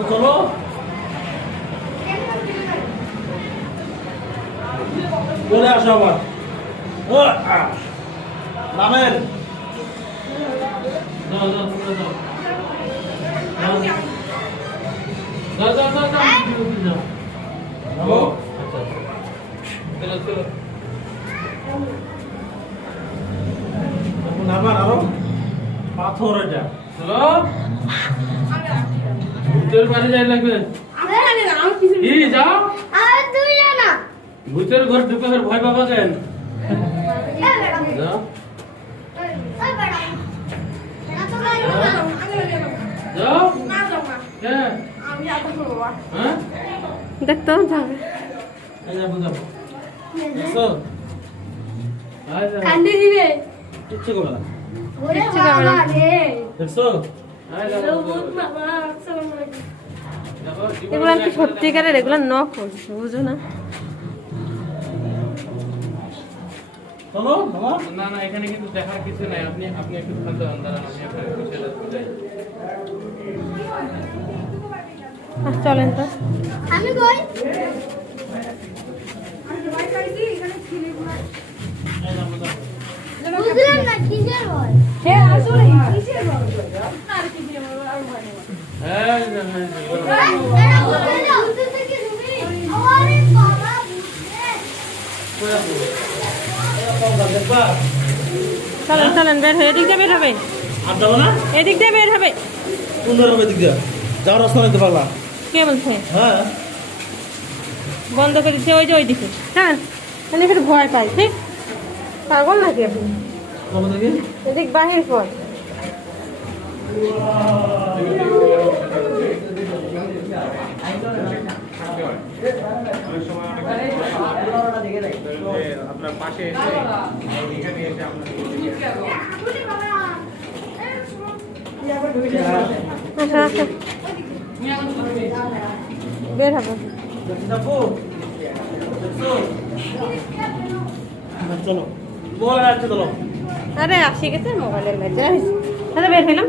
চলো চলে আসো আবার নামের আবার আরো পাথর এটা চলো ভূতের বাড়ি যাই লাগবে কি যাও ভূতের ঘর ঢুকে ভয় পাবা কেন যাও যাও হ্যাঁ দেখতে যাবে কান্দি দিবে কিচ্ছু করবে না কিচ্ছু করবে না দেখছো এগুলো কি সত্যিকারের এগুলো নখ বুঝো না চলো মামা না না এখানে কিন্তু দেখার কিছু নাই আপনি আপনি একটু শান্ত হন দাঁড়ান আমি আপনাকে একটু সেটা বুঝাই চলেন তো আমি কই বুঝলাম না কিসের ভয় হ্যাঁ আসলে কিসের ভয় আর কি দিয়ে আর ভয় নেই হ্যাঁ এরা বলতে যাও উঠতে থেকে তুমি আরে বাবা চলেন চলেন বের হয়ে এদিক দিয়ে বের হবে আর যাবো না এদিক দিয়ে বের হবে কোন ধরনের দিক দিয়ে যাওয়ার রাস্তা নিতে পারলা কে বলছে হ্যাঁ বন্ধ করে দিচ্ছে ওই যে ওই দিকে হ্যাঁ মানে একটু ভয় পাই ঠিক পাগল নাকি আপনি কবে থেকে এদিক বাহির পর আপনার পাশে এসে এখানে এসে আচ্ছা আচ্ছা বের হবে চলো বলে যাচ্ছে চলো আরে আসি গেছে মোবাইলের ম্যাচ বের হইলাম